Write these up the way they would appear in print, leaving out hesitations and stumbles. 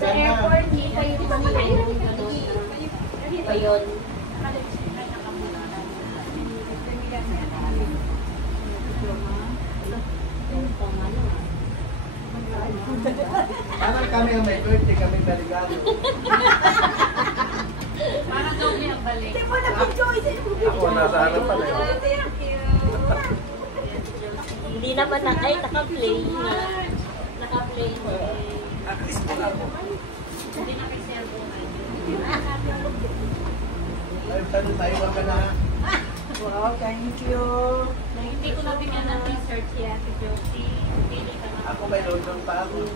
Sa airport, hindi pa yung pa yun. Parang kami ang may birthday, kami baligado. Parang daw niya balik. Ako nasa harapan eh. Hindi naman na, ay, naka-play na. Naka-play na. Hindi na kay cellphone. Ay, tanong tayo ka na. Wow, thank you. Hindi ko nabigyan ng research yan. Si Josie. Pili ka na. Ako may london pa ako.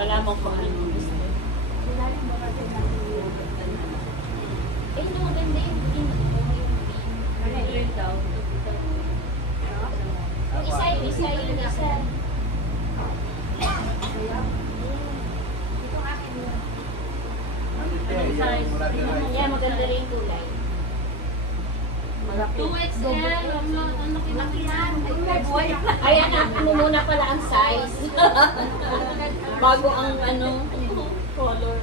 Wala mo kung ano gusto. Eh, no, maganda yung green. Green daw. Yung isa, yung isa, yung isa. Yeah, maganda rin yung kulay. 2XL. Ano kinakilan? Ayan, ano muna pala ang size. Bago ang ano, color.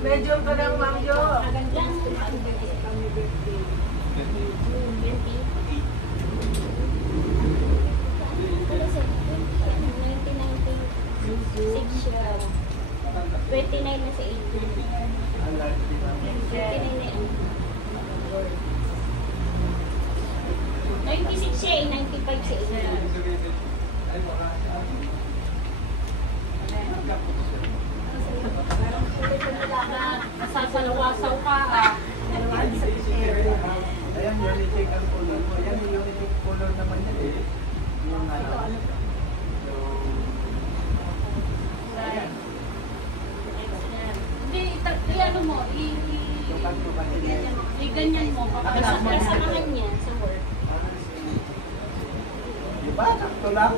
Medyo ka lang, Ma'am Jo. Lang. Siya. 29 na sa 18. 29 na yun. 96 siya eh, 95 sa 18. Nasasalawasaw ka ah. Ayan, unique ang color mo. Ayan, yung unique color naman yan eh. Yung ano. Hindi, i-ano mo, i-ganyan mo. Kasamahan niya sa work. Diba? Sakto lang.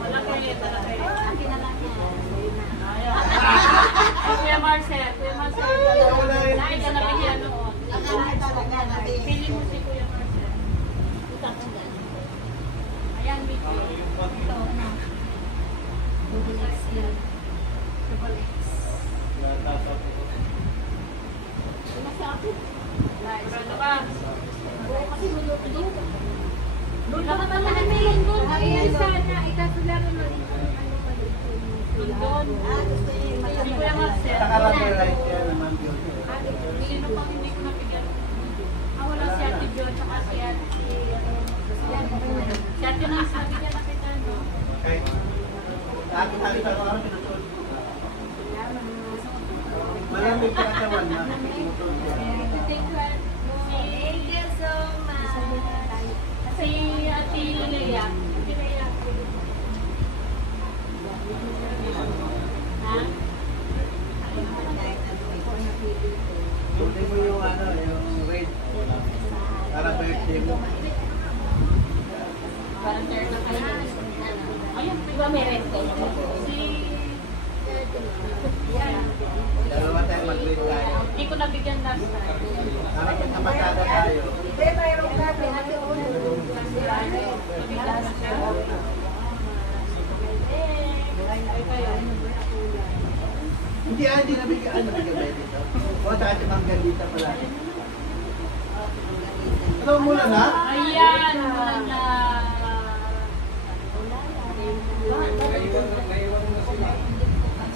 Wala kayo talaga eh. Akin na lang niya. Kuya Marcel, Nay, ka na rin yan noon. Pili mo si Kuya Marcel. Ayan, Vicky. Ito, ano? Double X yan. Double X. Sigurado ka? Kasi luluto. Luto ka pala na may London. Ayan sana, ikasularo na rin. London. Si Kuya Marcel. Nakarami right yan naman yun. Sino pang hindi ko nabigyan? Wala si Ate Jo, tsaka si Ate... Si Ate na isa, bigyan na kita, no? Okay. Nakita ko kami pinutol. Malamig ka katawan na. Pinutol siya. Thank you so much. Si Ate Lea. Ha? Tuloy mo yung ano, yung rate. Para birthday mo. Parang turn na kayo. Ayun, Diba may red ko? si... Dalawa tayo mag-rate tayo. Hindi ko nabigyan last time. Para pag napasada tayo. Hindi, mayroon ka. Hindi nabigyan ba dito? O, dati Manggalita pala. Ano mula na? Ayan, wala na.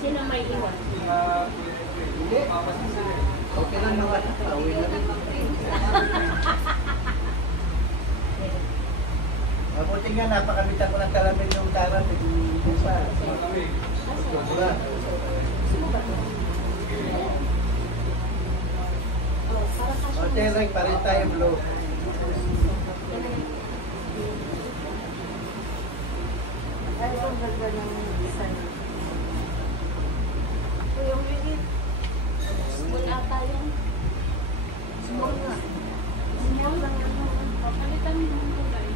Sino may iwan? Hindi. Okay lang naman. Pauwi na rin. Mabuti nga, napakabita ko ng kalamin yung karat. Isa. Wala. O, Terek, parin tayo blue. Ay, kung ganda ng design. Yung liit. Small ata yun. Small nga. Small lang yan. Palitan mo yung kulay.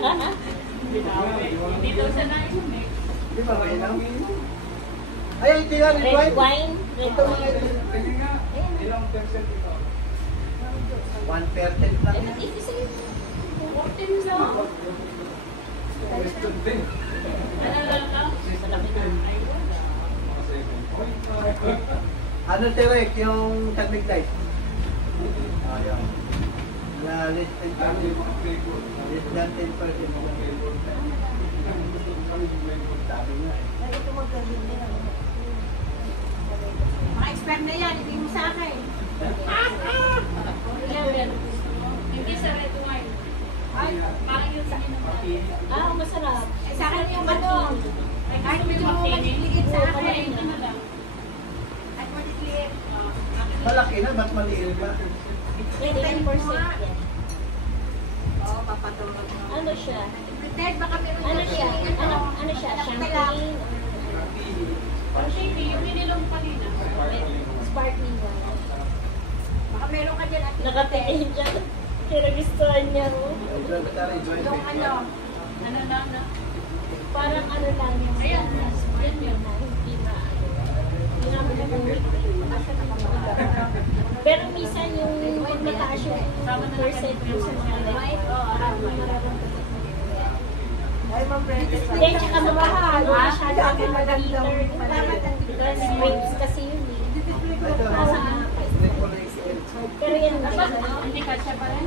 Hindi daw siya nainom eh. Di ba may inom? Ay, ito yan, red Red wine. wine. Red Ito mga wine. ilang percent ito? 1% lang. Eh, ito sa'yo. 14 lang. Ano lang? Malaki na. Ay, wala. Ano Terek, yung tagmig light? Ayaw. Na less than 10%. Sabi nga eh. Ay, ito magandang din. Mga expert na yan, hindi mo sa akin. Hindi sa red wine. Ay, parang yun sa akin naman. Ah, masarap. Eh, sa akin yung ano. Ay, kahit medyo maliit sa akin. Ito na lang. At maliit. Malaki na, ba't maliit ba? 10% yan. Oo, papatulog mo. Ano siya? Pretend, baka meron Ano siya? Ano siya? Champagne? Or shady, yung minilong kanina. Sparkling wine. Baka meron ka dyan at Nakatingin siya. Kinagustuhan niya ko. yung ano lang na. Parang ano lang yung Ayan. sparkling na hindi na hindi na mabubuhay. Pero minsan yung mataas yung percent yung sa mga white, mararamdaman. Ay, Ma'am Brenda. Hindi, tsaka mamahal. Ah, Masyado dami ang magandang Because grapes kasi yun eh. Pero yan na. Hindi ka siya pa rin?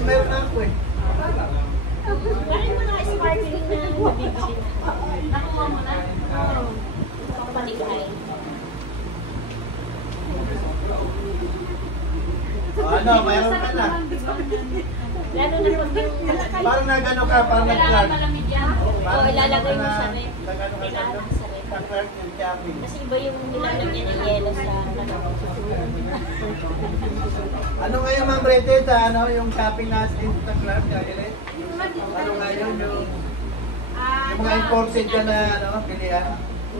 Meron na ako eh. Parang yung mga sparkling na nabibili na. Nakuha mo na? Oo. Paligay. Ano, mayroon ka na. Lalo na pag yung... Parang nagano ka, parang Kailangan nag-cloud. malamig yan. Oo, ilalagay mo sa ref. Nagano ka sa Kailangan sa ref. Nag-cloud yung shopping. Kasi iba yung nilalagyan ng yelo sa Ano ngayon Ma'am Brete sa ano, yung shopping natin sa club, Galilet? Ano ngayon yung mga imported ka na ano, pilihan?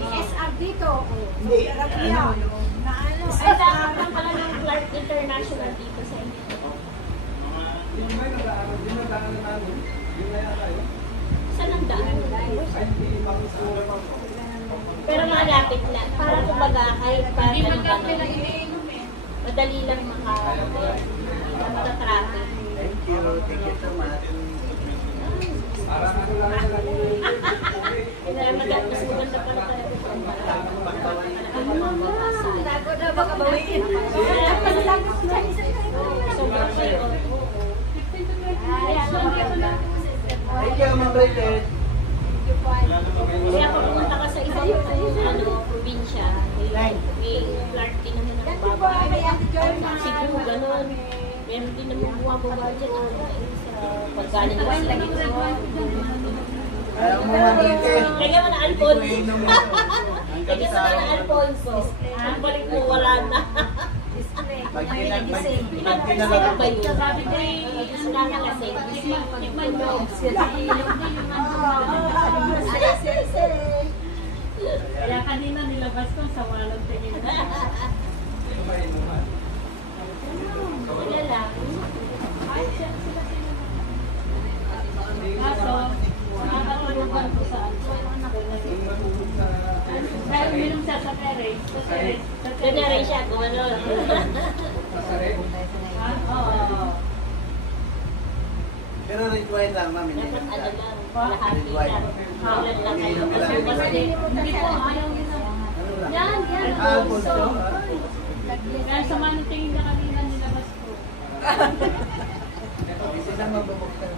SR dito. Hindi, ano yung... Na ano? Ay, dapat lang pala ng Clark International dito sa inyo. Yung may nag-aaral, yung nag-aaral namin, yung nag-aaral. Saan ang daan? Pero malapit na. Para kumbaga kahit pa Hindi ganun magkape lang ganun. iniinom eh. Madali lang maka-traffic. Thank you so much. Kaya mas maganda pala tayo. Tago na baka bawiin. Sobrang sayo. 15 to 20 minutes. Thank you Ma'am Brete. Kaya kung pumunta ka sa ibang probinsya, may Clark din naman ang bababa. Cebu, gano'n. Meron din naman bumababa dyan sa paggaling na sila. Ayaw mo Ma'am Brete. Lagyan mo na Alfonso. Inom mo. Lagyan mo na Alfonso. Ang balik mo, wala na. Pag dinalagang Pinag-present ba yun? Sabi ko Ang kakalasing. tikman nyo. Ilog na yung Kaya kanina nilabas ko sa walang tingin. Wala lang. Kaso, nakatulugan ko sa dahil minum siya sa terrace. Sa terrace. Doon na rin siya, kung ano. Oo. Pero red wine lang Ma'am. Dapat ano lang, lahati lang. Ulan lang kayo. Hindi po, ayaw yun na. Ano lang? Yan, Alfonso. Kaya sa manitingin na kanina nilabas ko. Isa lang mabubuksan.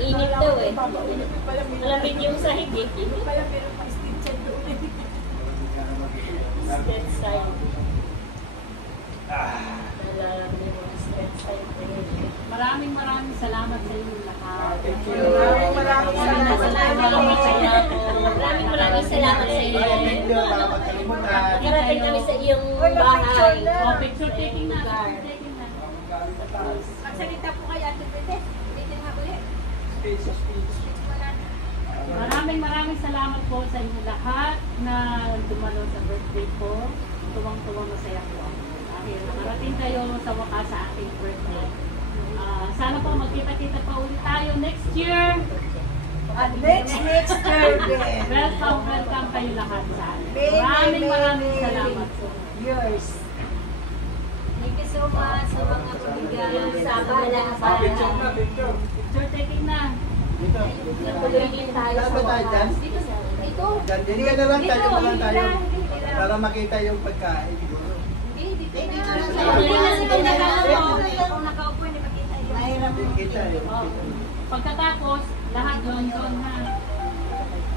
Init daw eh. Malamig yung sahig eh. Straight side. Malamig yung straight side. Maraming salamat sa inyo lahat. Thank you. Maraming salamat. Maraming salamat sa iyo. Thank you. Para magkalimutan. Nakarating kami sa iyong bahay. Oh, picture taking na. Picture taking na. Magsalita po kayo, Ate Pwede. Dito nga ulit. Maraming salamat po sa inyo lahat na dumalo sa birthday ko. Tuwang-tuwang masaya po ako. Dahil nakarating kayo sa wakas sa aking birthday. Sana po Magkita-kita pa ulit tayo next year. At next year din. Welcome kayo lahat sa atin. Maraming salamat po. Yours. Thank you so much sa mga kaibigan. Sa mga Picture taking na. Dito. Tuloy din tayo Saan ba tayo dyan? Dito. Dito. Dyan, dito na lang tayo, Dito, lang tayo. dito lang. Para makita yung pagkain. Hindi, dito na. Dito na, dito na. Kung nakaupo, hindi makita yun. Mahirap Yung kita yun. Pagkatapos, lahat doon ha.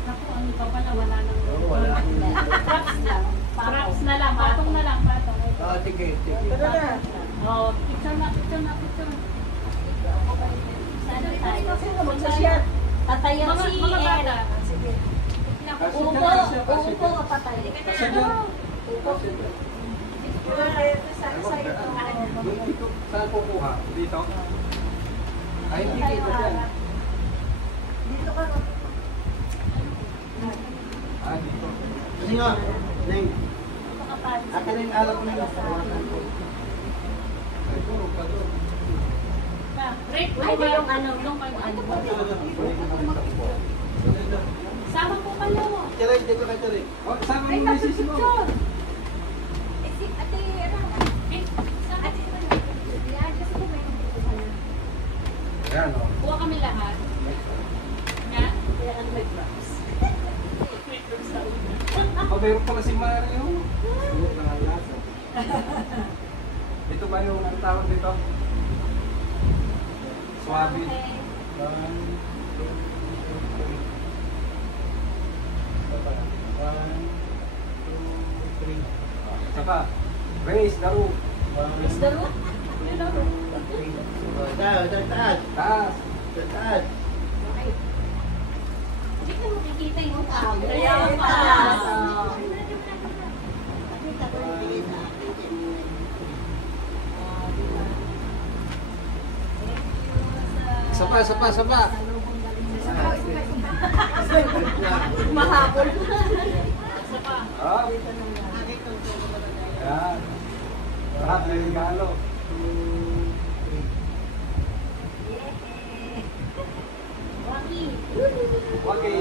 Naku, ano pa pala, wala nang Oo, wala. props lang. Props na lang, patong na lang, patong. Oo, sige, sige. Tara na. Oh, picture na. Saan tayo? Magsasyat. Tatayan Mga si bata. Sige. Upo, patay. Upo. Wala kayo sa sa'yo. Saan kukuha? Dito? Ay, hindi dito dyan. Dito ka. Ah, dito. Kasi nga, Neng, akin na yung alak ko na yung Ay, puro pa doon. Break po Ay, ba yung ano, yung kayo ano? Dito. Sama po kayo. Tiray, dito ka tiray. Oh, saan mo yung misis mo? Ayan, oh. Kuha kami lahat. Yan. Oh, mayroon pala si Mario. Sulit na ang lasa. Ito ba yung ang tawag dito? Swabe. 1, 2, 3. Isa pa. Raise the roof. Is the root? Taas. Taas. Taas. Hindi ko makikita yung tao. Kaya pa. Isa pa. Isa pa. Mahabol. Isa pa. Ah. Ayan. Lahat may regalo. Waki. Waki.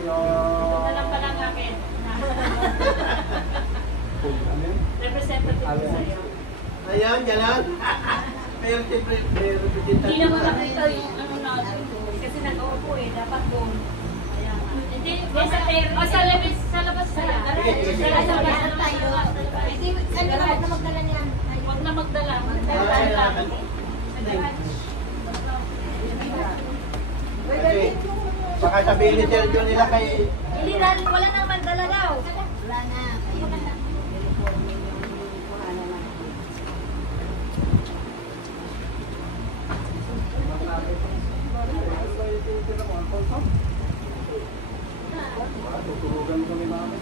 Ito na lang pala ang akin. Ano yun? Representative ko sa'yo. Ayan, ganon. Meron siyempre, meron din Hindi naman nakita yung ano natin. Kasi nag-uupo eh. Dapat doon. Ayan. Hindi. Sa labas. Sa labas. Sa labas. Tayo. Hindi, ano na magdala niyan? Huwag na magdala. Kasi, baka sabihin ni Sergio nila kay... Hindi, wala nang magdala daw. Wala na. Tuturugan ko ni mama.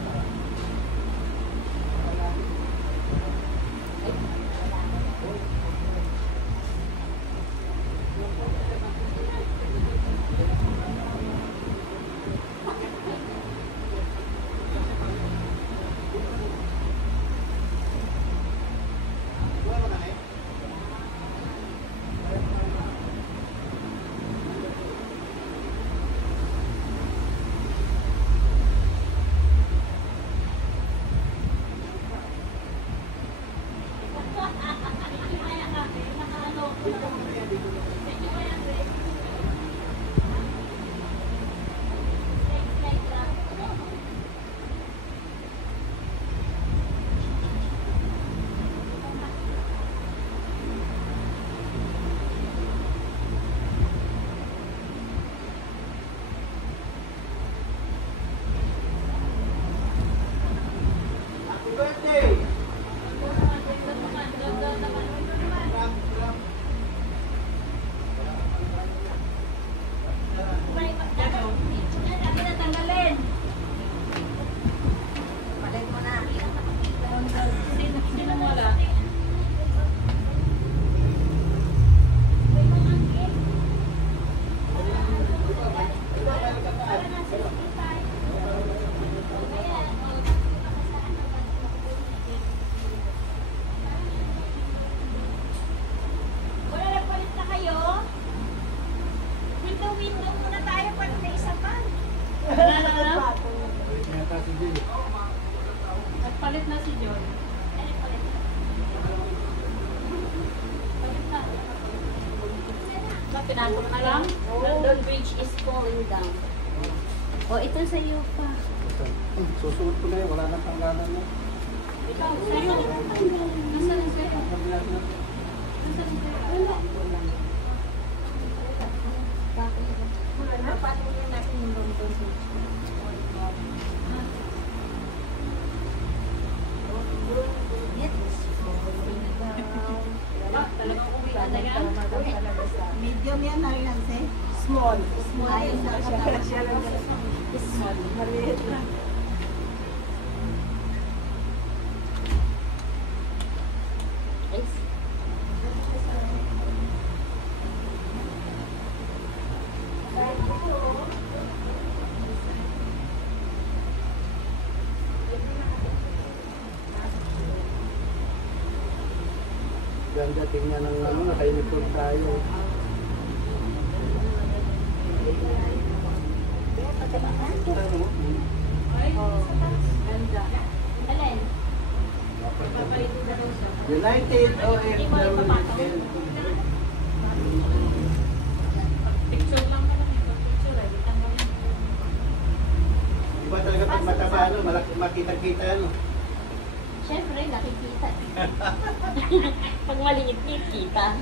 Pinasok na lang. London Bridge is falling down. O, ito sa iyo pa. Susuot ko na yun, wala nang tanggalan mo. Ikaw, sa'yo. Nasaan ang sa'yo? Nabiyak na. Nasaan ang sa'yo? Wala. Patuloy natin yung London Bridge. Talagang uwi na na yan. Medium yan, Arianse. Small. Small. Small. Maliit lang. Yes. Ganda tingnan ng ano, naka-uniform tayo. Ganda. Alin? United OFW. Picture lang na lang. Picture eh. Iba talaga pag mataba, ano, makita-kita, ano. Siyempre, nakikita. Pag maliit, kita.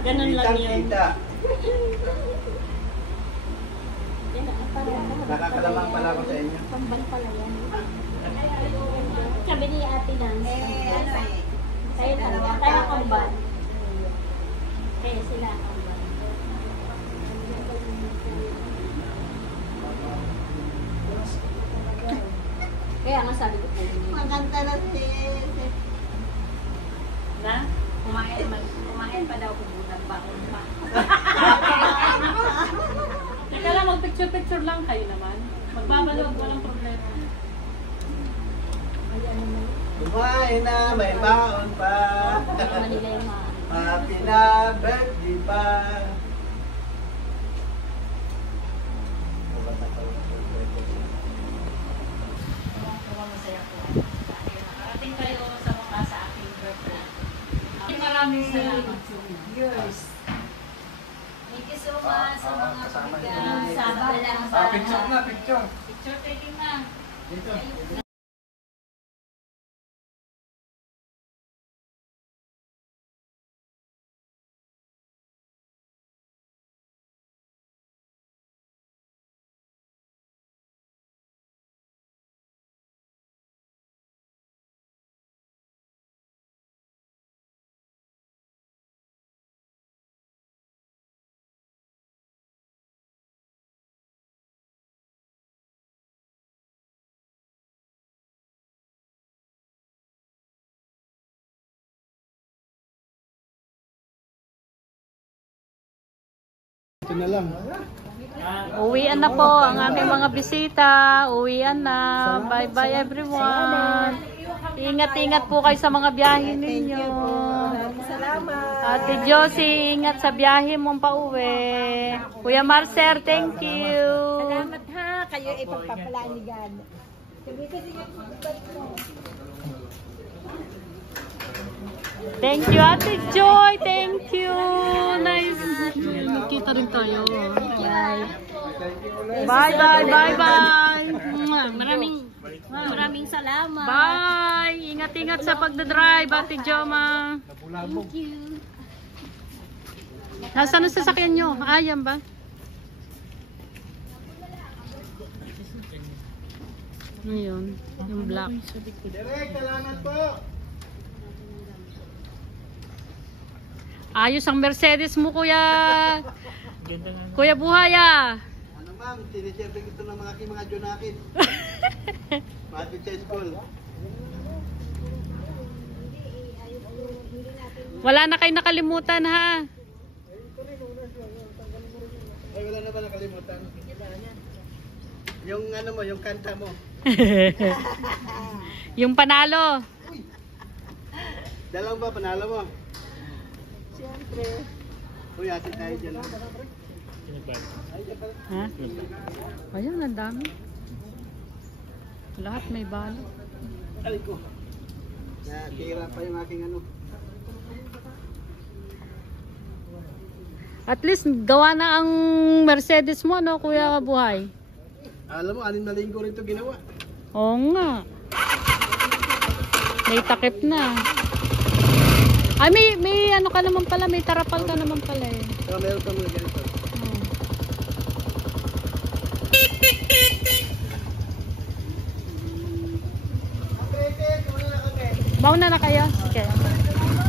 Ganun lang yun. Kita. Yan, parang Nakakalamang pala ako sa inyo. Pambal pala yan. Sabi ni Ate Nancy. Tayo lang. Tayo kambal. Kaya sila kambal. Kaya nga sabi ko po. Maganda na si... Na? Kumain pa daw kung bunang bakon pa. Teka lang, mag-picture-picture lang kayo naman. Magbabalog, walang problema. Kumain na, may baon pa. Kasama nila yung mga. Happy na birthday pa. Masaya po. Dahil nakarating kayo sa mukha sa aking birthday. Maraming salamat sa inyo. Yours. Thank you so much sa mga kasama bigay. yun. Sabi lang sa Picture na, picture. Picture taking na. Dito. Ito na lang. Uwian na po ang aming mga bisita. Uwian na. Bye-bye everyone. Ingat-ingat po kayo sa mga biyahe ninyo. Salamat. Ate Josie, ingat sa biyahe mong pauwi. Kuya Marcer, thank you. Salamat ha. Kayo ipagpapalanigan. Thank you, Ate Joy. Thank you. Nice. Kita rin tayo. Bye-bye. Bye-bye. Maraming salamat. Bye. Ingat-ingat sa pagdadrive, Ate Joma. Thank you. Nasaan ang sasakyan nyo? Ayan ba? Ngayon, yung black. Direk, salamat po. Ayos ang Mercedes mo, Kuya. Kuya Buhaya. Ano ma'am, siniserve ito ng mga Jonakin. Matik sa school. Wala na kayo nakalimutan, ha? Ay, wala na ba nakalimutan? Yung ano mo, yung kanta mo. Yung panalo. Dalawang ba panalo mo? Siyempre. Uy, atin tayo dyan. Ha? Ayan, ang dami. Lahat may balo. Alay ko. Nakira pa yung aking ano. At least gawa na ang Mercedes mo, no, Kuya Buhay? Alam mo, 6 na linggo rin ito ginawa. Oo nga. May takip na. Ay, may ano ka naman pala, may tarapal ka naman pala eh. So, meron pa mga ganito. Oh. Mauna na kayo? Sige.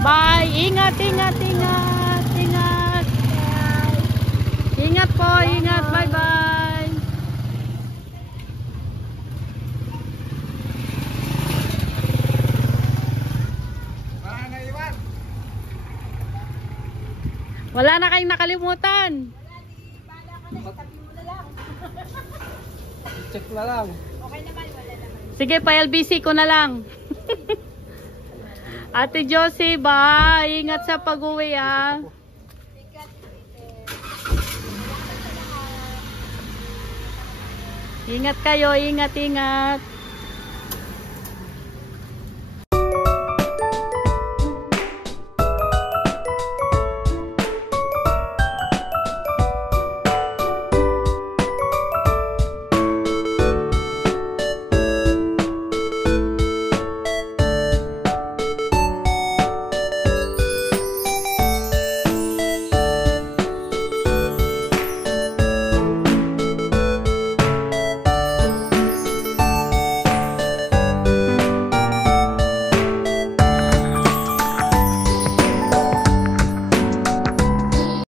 Bye! Ingat, ingat, ingat! Ingat! Ingat po, ingat! Bye-bye! Wala na kayong nakalimutan. Check na lang. Sige, pa-LBC ko na lang. Ate Josie, ba? Ingat sa pag-uwi, ah. Ingat kayo, ingat, ingat.